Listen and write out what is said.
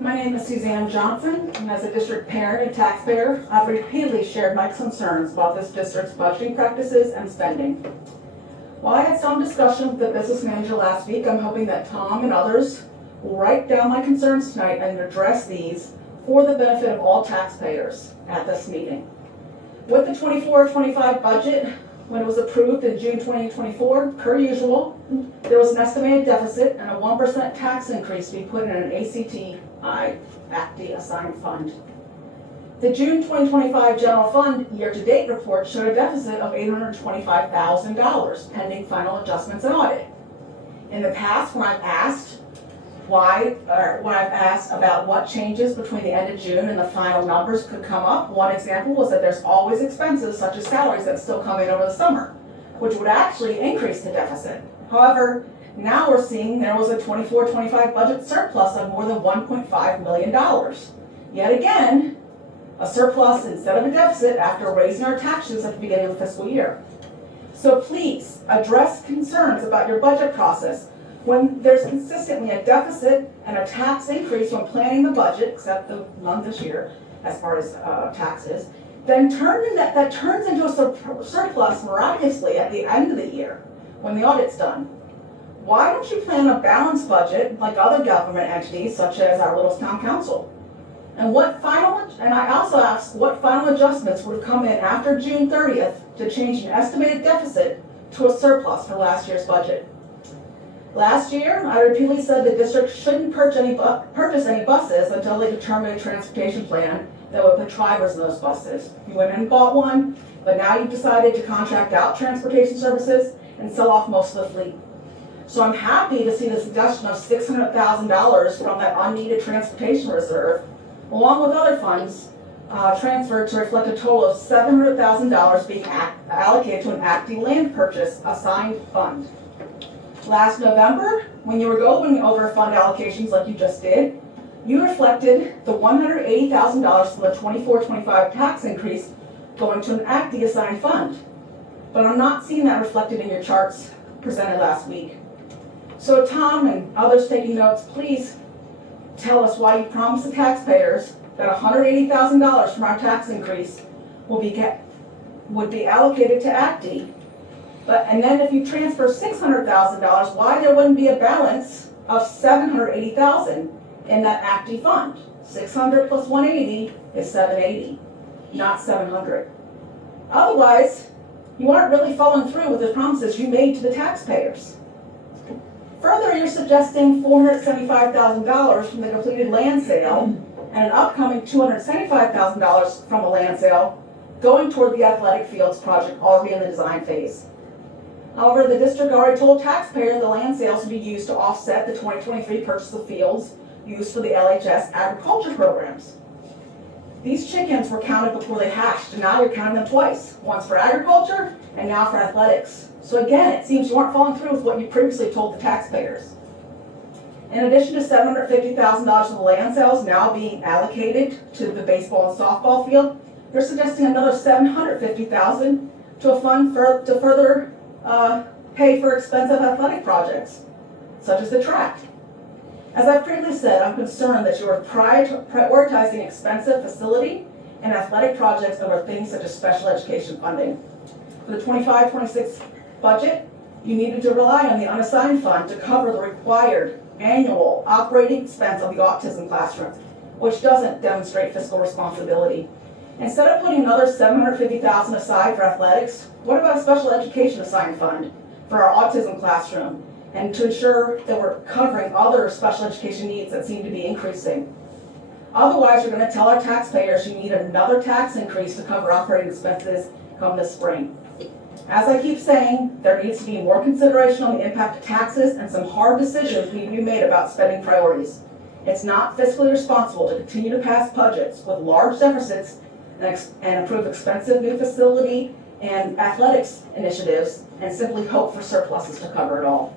My name is Susanne Johnson, and as a district parent and taxpayer, I've repeatedly shared my concerns about this district's budgeting practices and spending. While I had some discussion with the business manager last week, I'm hoping that Tom and others will write down my concerns tonight and address these for the benefit of all taxpayers at this meeting. With the 24-25 budget, when it was approved in June 2024, per usual, there was an estimated deficit and a 1% tax increase to be put in an ACTI assigned fund. The June 2025 general fund year-to-date report showed a deficit of $825,000 pending final adjustments and audit. In the past, when I've asked about what changes between the end of June and the final numbers could come up, one example was that there's always expenses such as salaries that still come in over the summer, which would actually increase the deficit. However, now we're seeing there was a 24-25 budget surplus of more than $1.5 million. Yet again, a surplus instead of a deficit after raising our taxes at the beginning of the fiscal year. So please address concerns about your budget process. When there's consistently a deficit and a tax increase when planning the budget, except the none this year as far as taxes, then that turns into a surplus miraculously at the end of the year when the audit's done. Why don't you plan a balanced budget like other government entities such as our Littlestown Council? And I also asked what final adjustments would come in after June 30th to change an estimated deficit to a surplus for last year's budget. Last year, I repeatedly said the district shouldn't purchase any buses until they determine a transportation plan that would put drivers in those buses. You went and bought one, but now you've decided to contract out transportation services and sell off most of the fleet. So I'm happy to see the suggestion of $600,000 from that unneeded transportation reserve, along with other funds, transferred to reflect a total of $700,000 being allocated to an ACTI land purchase assigned fund. Last November, when you were going over fund allocations like you just did, you reflected the $180,000 from the 24-25 tax increase going to an ACTI assigned fund. But I'm not seeing that reflected in your charts presented last week. So Tom and others taking notes, please tell us why you promised the taxpayers that $180,000 from our tax increase would be allocated to ACTI. And then if you transfer $600,000, why there wouldn't be a balance of $780,000 in that ACTI fund? 600 plus 180 is 780, not 700. Otherwise, you aren't really following through with the promises you made to the taxpayers. Further, you're suggesting $475,000 from the completed land sale and an upcoming $275,000 from a land sale going toward the athletic fields project already in the design phase. However, the district already told taxpayers the land sales would be used to offset the 2023 purchase of fields used for the LHS agriculture programs. These chickens were counted before they hatched, and now you're counting them twice, once for agriculture and now for athletics. So again, it seems you aren't following through with what you previously told the taxpayers. In addition to $750,000 of the land sales now being allocated to the baseball and softball field, they're suggesting another $750,000 to a fund to further pay for expensive athletic projects, such as the track. As I've previously said, I'm concerned that you are prioritizing expensive facility and athletic projects over things such as special education funding. For the 25-26 budget, you needed to rely on the unassigned fund to cover the required annual operating expense of the autism classroom, which doesn't demonstrate fiscal responsibility. Instead of putting another $750,000 aside for athletics, what about a special education assigned fund for our autism classroom and to ensure that we're covering other special education needs that seem to be increasing? Otherwise, you're going to tell our taxpayers you need another tax increase to cover operating expenses come this spring. As I keep saying, there needs to be more consideration on the impact of taxes and some hard decisions need to be made about spending priorities. It's not fiscally responsible to continue to pass budgets with large deficits and approve expensive new facility and athletics initiatives and simply hope for surpluses to cover it all.